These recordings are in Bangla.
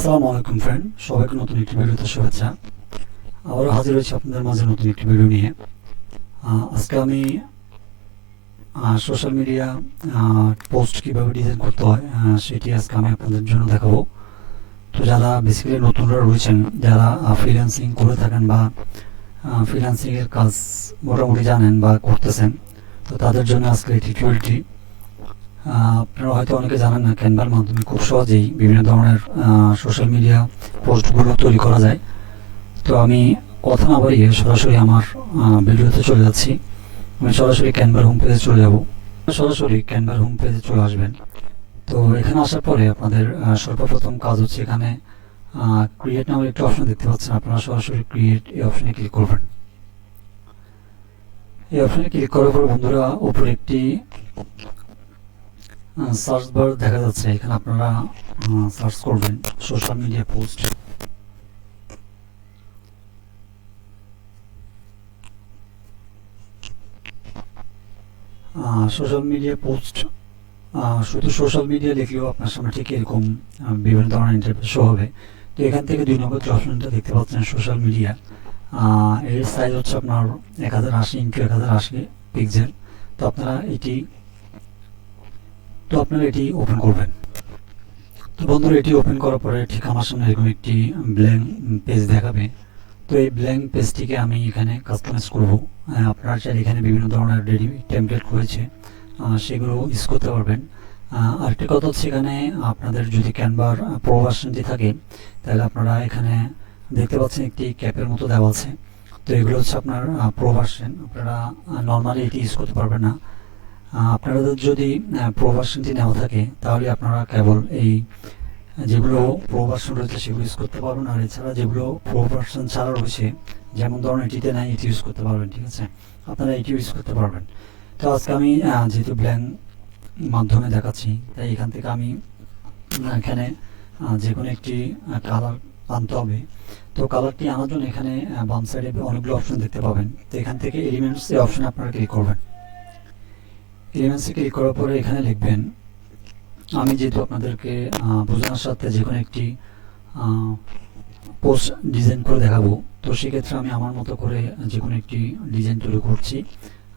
আসসালামু আলাইকুম ফ্রেন্ড, সবাইকে নতুন একটি ভিডিওতে শুভেচ্ছা। আবারও হাজির হয়েছি আপনাদের মাঝে নতুন একটি ভিডিও নিয়ে। আজকে আমি সোশ্যাল মিডিয়া পোস্ট কীভাবে ডিজাইন করতে হয় সেটি আজকে আমি আপনাদের জন্য দেখাবো। তো যারা বেসিক্যালি নতুনরা রয়েছেন, যারা ফ্রিল্যান্সিং করে থাকেন বা ফ্রিল্যান্সিংয়ের কাজ মোটামুটি জানেন বা করতেছেন, তো তাদের জন্য আজকে এই টিউটোরিয়ালটি। আপনারা হয়তো অনেকে জানেন না, ক্যানভার মাধ্যমে খুব সহজেই বিভিন্ন ধরনের সোশ্যাল মিডিয়া পোস্টগুলো তৈরি করা যায়। তো আমি কথা না বাড়িয়ে সরাসরি আমার ভিডিওতে চলে যাচ্ছি। আমি সরাসরি ক্যানভার হোম পেজে চলে যাব। সরাসরি ক্যানভার হোম পেজে চলে আসবেন। তো এখানে আসার পরে আপনাদের সর্বপ্রথম কাজ হচ্ছে এখানে ক্রিয়েট নামের একটি অপশন দেখতে পাচ্ছেন। আপনারা সরাসরি ক্রিয়েট এই অপশনে ক্লিক করবেন। এই অপশনে ক্লিক করার পর বন্ধুরা উপরে একটি সার্চ বার দেখা যাচ্ছে। এখানে আপনারা সার্চ করবেন social media post. Social media post শুধু সোশ্যাল মিডিয়া লিখলেও আপনার সামনে ঠিক এরকম বিভিন্ন ধরনের ইন্টারফেস শো হবে। তো এখান থেকে 2 নম্বর যে অপশনটা দেখতে পাচ্ছেন সোশ্যাল মিডিয়া, এর সাইজ হচ্ছে আপনার 1080x1080 পিক্সেল। তো আপনারা এটি ওপেন করবেন। তো বন্ধুরা, এটি ওপেন করার পরে ঠিক আমার সামনে এরকম একটি ব্ল্যাঙ্ক পেজ দেখাবে। তো এই ব্ল্যাঙ্ক পেজটিকে আমি এখানে কাস্টমাইজ করব। আপনারা চাইলে এখানে বিভিন্ন ধরনের রেডি টেমপ্লেট রয়েছে, সেগুলো ইউজ করতে পারবেন। আরেকটি কথা হচ্ছে, এখানে আপনাদের যদি ক্যানভার প্রো ভার্সনটি থাকে, তাহলে আপনারা এখানে দেখতে পাচ্ছেন একটি ক্যাপের মতো দেওয়া আছে। তো এগুলো হচ্ছে আপনার প্রো ভার্সন, আপনারা নর্মালি এটি ইউজ করতে পারবেন না। আপনাদের যদি প্রো ভার্সনটি নেওয়া থাকে, তাহলে আপনারা কেবল এই যেগুলো প্রো ভার্সন রয়েছে সেগুলো ইউজ করতে পারবেন। আর এছাড়া যেগুলো প্রো ভার্সন ছাড়া রয়েছে, যেমন ধরুন এটিতে নাই, এটি ইউজ করতে পারবেন। ঠিক আছে, আপনারা এটি ইউজ করতে পারবেন। তো আজকে আমি যেহেতু ব্ল্যাঙ্ক মাধ্যমে দেখাচ্ছি, তাই এখান থেকে আমি এখানে যে কোনো একটি কালার আনতে হবে। তো কালারটি আনার জন্য এখানে বাম সাইডে অনেকগুলো অপশন দেখতে পাবেন। তো এখান থেকে এলিমেন্টস এই অপশনে আপনারা ক্লিক করবেন। এলিমেন্টসে ক্লিক করার পরে এখানে লিখবেন, আমি যেহেতু আপনাদেরকে বোঝানোর সাথে যে কোনো একটি পোস্ট ডিজাইন করে দেখাবো, তো সেক্ষেত্রে আমি আমার মতো করে যে কোনো একটি ডিজাইন তৈরি করছি।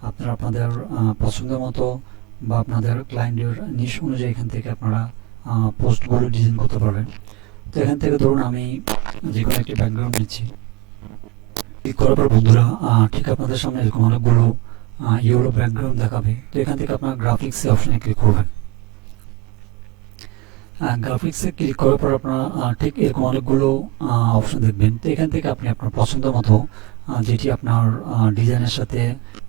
আপনারা আপনাদের পছন্দ মতো বা আপনাদের ক্লায়েন্টের নিশ অনুযায়ী এখান থেকে আপনারা পোস্টগুলো ডিজাইন করতে পারবেন। তো এখান থেকে ধরুন আমি যে কোনো একটি ব্যাকগ্রাউন্ড নিচ্ছি। ক্লিক করার পর বন্ধুরা ঠিক আপনাদের সামনে এরকম অনেকগুলো ইয়েলো ব্যাকগ্রাউন্ড দেখাবে। তো এখান থেকে আপনার গ্রাফিক্সে অপশনে ক্লিক করবেন। গ্রাফিক্সে ক্লিক করার পর আপনারা ঠিক এরকম অনেকগুলো অপশন দেখবেন। তো এখান থেকে আপনি আপনার পছন্দ মতো যেটি আপনার ডিজাইনের সাথে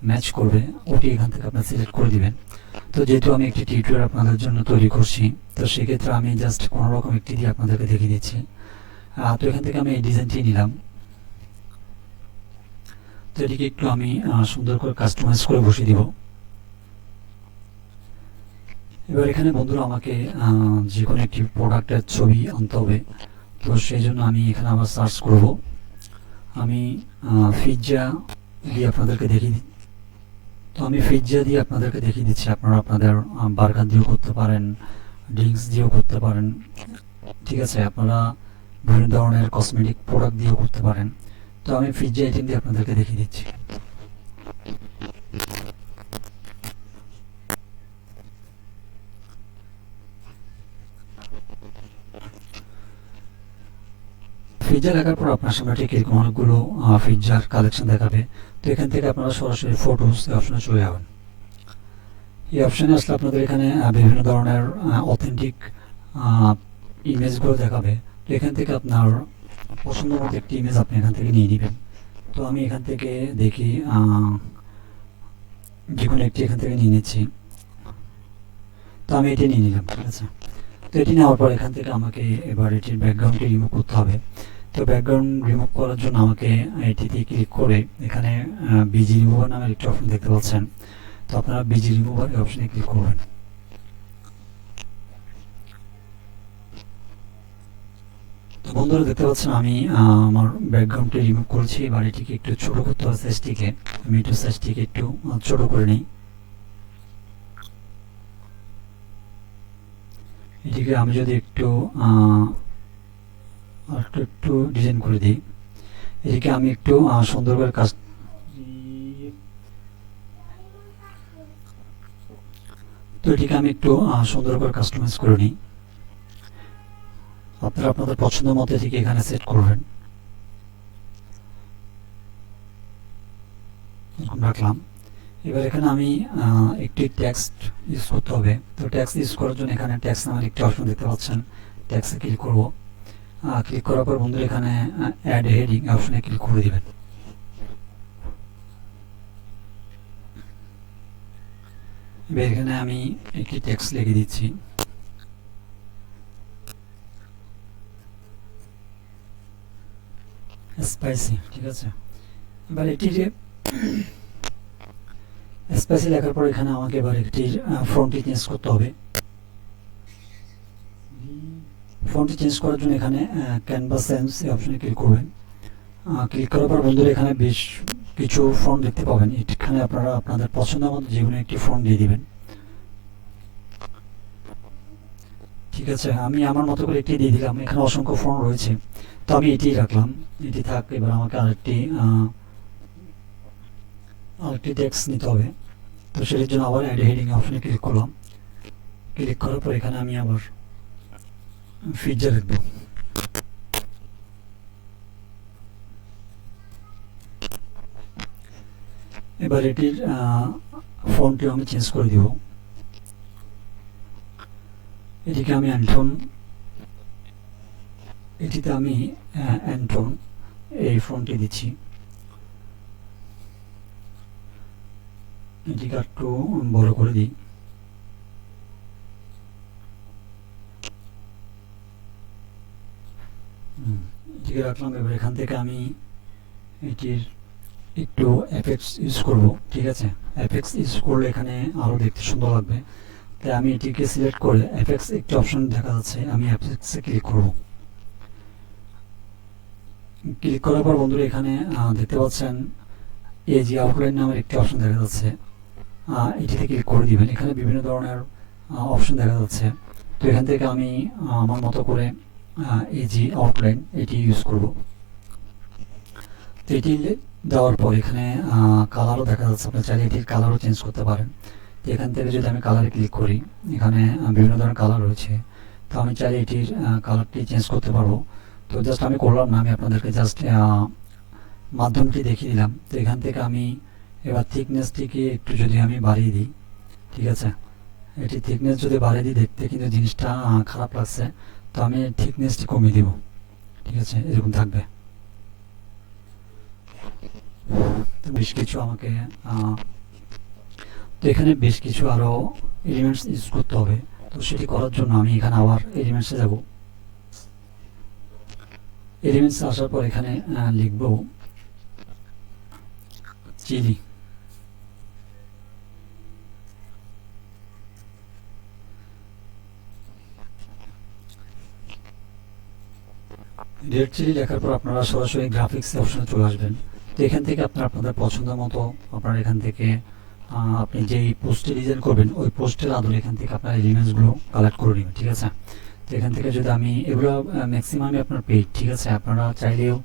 ম্যাচ করবে, ওটি এখান থেকে আপনার সিলেক্ট করে দিবেন। তো যেহেতু আমি একটি টিউটোরিয়াল আপনাদের জন্য তৈরি করছি, তো সেক্ষেত্রে আমি জাস্ট কোনোরকম একটি দিয়ে আপনাদেরকে দেখিয়ে দিচ্ছি। তো এখান থেকে আমি এই ডিজাইনটি নিলাম। তো এটিকে একটু আমি সুন্দর করে কাস্টমাইজ করে বসিয়ে দিব। এবার এখানে বন্ধুরা আমাকে যে কোনো একটি প্রোডাক্টের ছবি আনতে হবে। তো সেই জন্য আমি এখানে আবার সার্চ করব। আমি পিৎজা দিয়ে আপনাদেরকে দেখিয়ে দিচ্ছি। আপনারা আপনাদের বার্গার দিয়েও করতে পারেন, ড্রিঙ্কস দিয়েও করতে পারেন। ঠিক আছে, আপনারা বিভিন্ন ধরনের কসমেটিক প্রোডাক্ট দিয়েও করতে পারেন। তো আমি পিৎজা আইটেম দিয়ে আপনাদেরকে দেখিয়ে দিচ্ছি। পিৎজা লেখার পর আপনার সামনে ঠিক এরকম অনেকগুলো পিৎজার কালেকশন দেখাবে। তো এখান থেকে আপনারা সরাসরি ফটোস এই অপশনে চলে যাবেন। এই অপশনে আসলে আপনাদের এখানে বিভিন্ন ধরনের অথেন্টিক ইমেজগুলো দেখাবে। তো এখান থেকে আপনার পছন্দ মতো একটি ইমেজ আপনি এখান থেকে নিয়ে নেবেন। তো আমি এখান থেকে দেখি যে কোনো একটি এখান থেকে নিয়ে নিচ্ছি। তো আমি এটি নিয়ে নিলাম। ঠিক আছে, তো এটি নেওয়ার পর এখান থেকে আমাকে এবার এটির ব্যাকগ্রাউন্ডটি রিমুভ করতে হবে। তো ব্যাকগ্রাউন্ড রিমুভ করার জন্য আমাকে এটিতে ক্লিক করে এখানে বিজি রিমুভার নামের একটি অপশন দেখতে পাচ্ছেন। তো আপনারা বিজি রিমুভার এই অপশনে ক্লিক করবেন। তো বন্ধুরা দেখতে পাচ্ছেন আমি আমার ব্যাকগ্রাউন্ডটি রিমুভ করেছি। এবার এটিকে একটু ছোটো করতে হবে সাইজটিকে। আমি একটু সাইজটিকে একটু ছোটো করে নিই। এটিকে আমি যদি একটু আর একটু ডিজাইন করে দিই। এদিকে আমি একটু সুন্দর করে কাজ তো এটিকে আমি একটু সুন্দর করে কাস্টমাইজ করে নিই। আপনারা আপনাদের পছন্দ মতো এটিকে এখানে সেট করবেন। এরকম রাখলাম। এবার এখানে আমি একটি টেক্সট ইউজ করতে হবে। তো টেক্সট ইউজ করার জন্য এখানে টেক্সট নামের একটি অপশন দেখতে পাচ্ছেন, টেক্সটে ক্লিক করব। ক্লিক করার পর বন্ধুরা এখানে অ্যাড হেডিং অপশনে ক্লিক করে দিবেন। এবার এখানে আমি একটি টেক্সট লিখে দিচ্ছি। স্পাইসি, ঠিক আছে। এবার এটি যে স্পাইসি লেখার পর এখানে আমাকে এবার একটি ফন্টটি চেঞ্জ করতে হবে। ফন্টটি চেঞ্জ করার জন্য এখানে ক্যানভাস সেন্স এই অপশনে ক্লিক করবেন। ক্লিক করার পর বন্ধুরা এখানে বেশ কিছু ফন্ট দেখতে পাবেন। এখানে আপনারা আপনাদের পছন্দ মতো যে কোনো একটি ফন্ট দিয়ে দিবেন। ঠিক আছে, আমি আমার মতো করে একটি দিয়ে দিলাম। এখানে অসংখ্য ফন্ট রয়েছে, তো আমি এটি রাখলাম, এটি থাক। এবার আমাকে আরেকটি টেক্সট নিতে হবে। তো সেটার জন্য আবার অ্যাড হেডিং অপশনে ক্লিক করলাম। ক্লিক করার পর এখানে আমি আবার ফিচার লিখব। এবার এটির ফন্টটিও আমি চেঞ্জ করে দিব। এটিকে আমি অ্যান্টন, এটিতে আমি অ্যান্টন এই ফন্টটি দিচ্ছি। এটিকে একটু বড় করে দিই। এটিকে রাখলাম। এবার এখান থেকে আমি এটির একটু এফেক্টস ইউজ করব। ঠিক আছে, এফেক্টস ইউজ করলে এখানে আরও দেখতে সুন্দর লাগবে। তাই আমি এটিকে সিলেক্ট করে এফেক্টস একটি অপশন দেখা যাচ্ছে, আমি এফেক্টসে ক্লিক করব। ক্লিক করার পর বন্ধুরা এখানে দেখতে পাচ্ছেন এজি আউটলাইন নামের একটি অপশন দেখা যাচ্ছে। এটিতে ক্লিক করে দিবেন। এখানে বিভিন্ন ধরনের অপশন দেখা যাচ্ছে। তো এখান থেকে আমি আমার মতো করে এজি আউটলাইন এটি ইউজ করব। তো এটি দেওয়ার পর এখানে কালারও দেখা যাচ্ছে। আপনি চাইলে এটির কালারও চেঞ্জ করতে পারেন। তো এখান থেকে যদি আমি কালারে ক্লিক করি, এখানে বিভিন্ন ধরনের কালার রয়েছে। তো আমি চাইলে এটির কালারটি চেঞ্জ করতে পারবো। তো জাস্ট আমি করলাম না, আমি আপনাদেরকে জাস্ট মাধ্যমটি দেখিয়ে দিলাম। তো এখান থেকে আমি এবার থিকনেসটিকে একটু যদি আমি বাড়িয়ে দিই, ঠিক আছে, এটি থিকনেস যদি বাড়িয়ে দিই দেখতে কিন্তু জিনিসটা খারাপ লাগছে। তো আমি থিকনেসটি কমিয়ে দিব। ঠিক আছে, এরকম থাকবে। তো বেশ কিছু আমাকে তো এখানে বেশ কিছু আরও এলিমেন্টস ইউজ করতে হবে। তো সেটি করার জন্য আমি এখানে আবার এলিমেন্টসে যাব। এলিমেন্টস আসার পর এখানে লিখব চিলি। রেড চিলি লেখার পর আপনারা সরাসরি গ্রাফিক্স অপশনে চলে আসবেন। তো এখান থেকে আপনারা আপনাদের পছন্দ মতো আপনারা এখান থেকে আপনি যেই পোস্টে ডিজাইন করবেন ওই পোস্টের আদলে এখান থেকে আপনার এলিমেন্টসগুলো কালেক্ট করে নেবেন। ঠিক আছে, তো এখান থেকে যদি আমি এগুলো ম্যাক্সিমামই আপনার পেইড। ঠিক আছে, আপনারা চাইলেও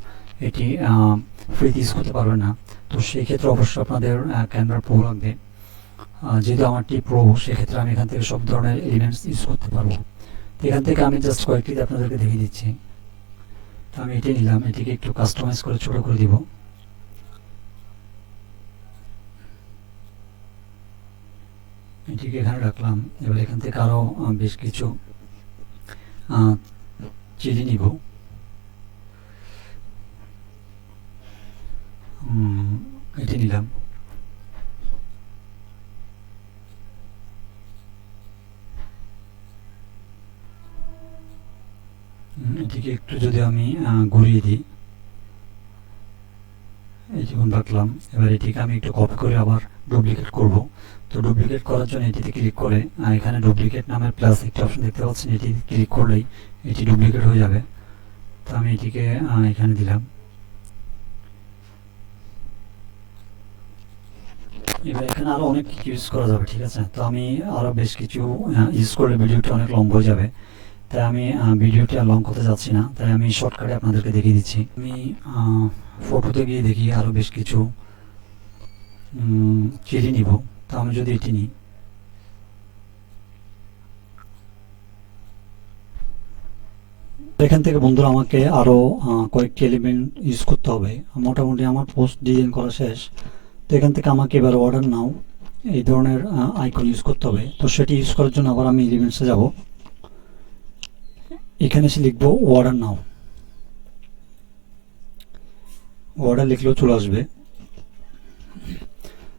এটি ফ্রিতে ইউজ করতে পারবেন না। তো সেই ক্ষেত্রে অবশ্যই আপনাদের ক্যানভা প্রো লাগবে। যেহেতু আমারটি প্রো, সেক্ষেত্রে আমি এখান থেকে সব ধরনের এলিমেন্টস ইউজ করতে পারবো। তো এখান থেকে আমি জাস্ট কয়েকটি আপনাদেরকে দেখিয়ে দিচ্ছি। তো আমি এটি নিলাম, এটিকে একটু কাস্টমাইজ করে ছোট করে দিব। এটিকে এখানে রাখলাম। এবার এখান থেকে আরও বেশ কিছু চিলি নিব। এটি নিলাম। এটিকে একটু যদি আমি ঘুরিয়ে দিই, এই যেমন রাখলাম। এবার এটিকে আমি একটু কপি করে আবার ডুপ্লিকেট করব। তো ডুপ্লিকেট করার জন্য এটিতে ক্লিক করে এখানে ডুপ্লিকেট নামের প্লাস একটি অপশন দেখতে পাচ্ছেন, এটি ক্লিক করলেই এটি ডুপ্লিকেট হয়ে যাবে। তো আমি এটিকে এখানে দিলাম। এবার এখানে আরও অনেক কিছু ইউজ করা যাবে। ঠিক আছে, তো আমি আরও বেশ কিছু ইউজ করলে ভিডিওটি অনেক লম্বা হয়ে যাবে। তাই আমি ভিডিওটি আর লং করতে যাচ্ছি না, তাই আমি শর্টকাটে আপনাদেরকে দেখিয়ে দিচ্ছি। আমি ফটোতে গিয়ে দেখি আরও বেশ কিছু চিঠি নিব। তো আমি যদি এটি নিই, এখান থেকে বন্ধুরা আমাকে আরও কয়েকটি এলিমেন্ট ইউজ করতে হবে। মোটামুটি আমার পোস্ট ডিজাইন করা শেষ। তো এখান থেকে আমাকে এবার অর্ডার নাও এই ধরনের আইকন ইউজ করতে হবে। তো সেটি ইউজ করার জন্য আবার আমি এলিমেন্টসে যাব, এখানে এসে লিখব অর্ডার নাও। অর্ডার লিখলেও চলে আসবে।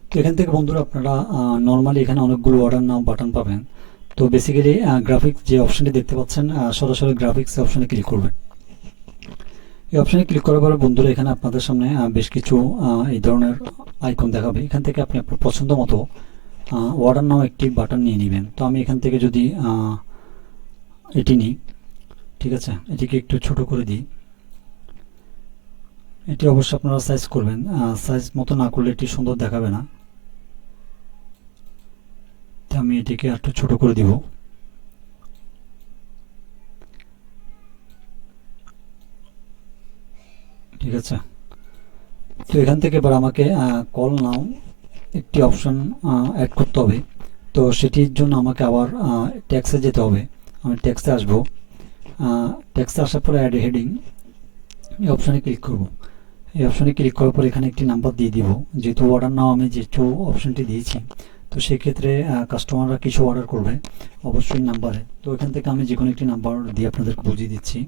তো এখান থেকে বন্ধুরা আপনারা নর্মালি এখানে অনেকগুলো অর্ডার নাও বাটন পাবেন। তো বেসিক্যালি গ্রাফিক্স যে অপশনটি দেখতে পাচ্ছেন, সরাসরি গ্রাফিক্স অপশনে ক্লিক করবেন। এই অপশনে ক্লিক করার পরে বন্ধুরা এখানে আপনাদের সামনে বেশ কিছু এই ধরনের আইকন দেখাবে। এখান থেকে আপনি আপনার পছন্দ মতো অর্ডার নাও একটি বাটন নিয়ে নেবেন। তো আমি এখান থেকে যদি এটি নিই, ঠিক আছে, এটিকে একটু ছোট করে দিই। এটি অবশ্যই আপনারা সাইজ করবেন, সাইজ মতো না করলে এটি সুন্দর দেখাবে না। তো আমি এটিকে একটু ছোট করে দিব। ঠিক আছে, তো এখান থেকে এবার আমাকে কল নাও একটি অপশন অ্যাড করতে হবে। তো সেটির জন্য আমাকে আবার ট্যাক্সে যেতে হবে। আমি ট্যাক্সে আসবো, ট্যাক্সে আসার পরে অ্যাড হেডিং এই অপশানে ক্লিক করব। এই অপশানে ক্লিক করার পর এখানে একটি নাম্বার দিয়ে দিব। যেহেতু অর্ডার নাও আমি যেহেতু অপশানটি দিয়েছি, তো সেক্ষেত্রে কাস্টমাররা কিছু অর্ডার করবে অবশ্যই নাম্বারে। তো এখান থেকে আমি যে কোনো একটি নাম্বার দিয়ে আপনাদেরকে বুঝিয়ে দিচ্ছি,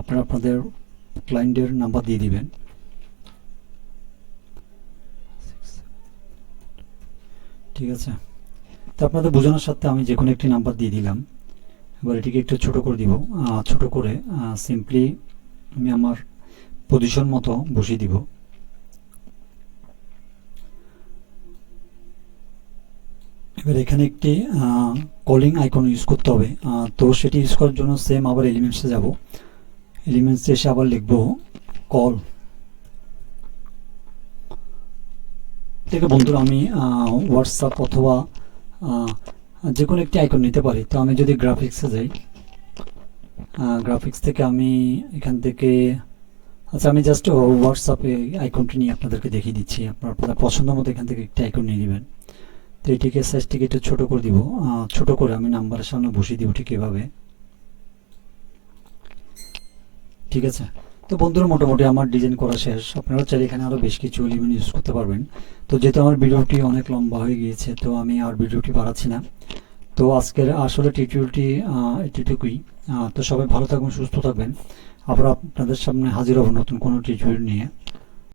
আপনারা আপনাদের ক্লায়েন্টের নাম্বার দিয়ে দিবেন। ঠিক আছে, তো আপনাদের বোঝানোর সাথে আমি যে কোনো একটি নাম্বার দিয়ে দিলাম। এবার এটিকে একটু ছোট করে দিব, ছোট করে সিম্পলি আমি আমার পজিশন মতো বসিয়ে দিব। এবার এখানে একটি কলিং আইকন ইউজ করতে হবে। তো সেটি ইউজ করার জন্য সেম আবার এলিমেন্টসে যাব। এলিমেন্টসে এসে আবার লিখব কল। থেকে বন্ধুরা আমি হোয়াটসঅ্যাপ অথবা যে কোনো একটি আইকন নিতে পারি। তো আমি যদি গ্রাফিক্সে যাই, গ্রাফিক্স থেকে আমি এখান থেকে আচ্ছা আমি জাস্ট হোয়াটসঅ্যাপে আইকনটি নিয়ে আপনাদেরকে দেখিয়ে দিচ্ছি। আপনার পছন্দ মতো এখান থেকে একটি আইকন নিয়ে নেবেন। তো এটিকে সাইজটিকে একটু ছোটো করে দিব, ছোট করে আমি নাম্বারের সামনে বসিয়ে দিব ঠিক এভাবে। ঠিক আছে, তো বন্ধুরা মোটামুটি আমার ডিজাইন করা শেষ। আপনারা চাইলে এখানে আরও বেশ কিছু এলিমেন্ট ইউজ করতে পারবেন। তো যেহেতু আমার ভিডিওটি অনেক লম্বা হয়ে গিয়েছে, তো আমি আর ভিডিওটি বাড়াচ্ছি না। তো আজকের আসলে টিউটোরিয়ালটি এটুকুই। তো সবাই ভালো থাকবেন, সুস্থ থাকবেন। আবার আপনাদের সামনে হাজির হব নতুন কোনো টিউটোরিয়াল নিয়ে।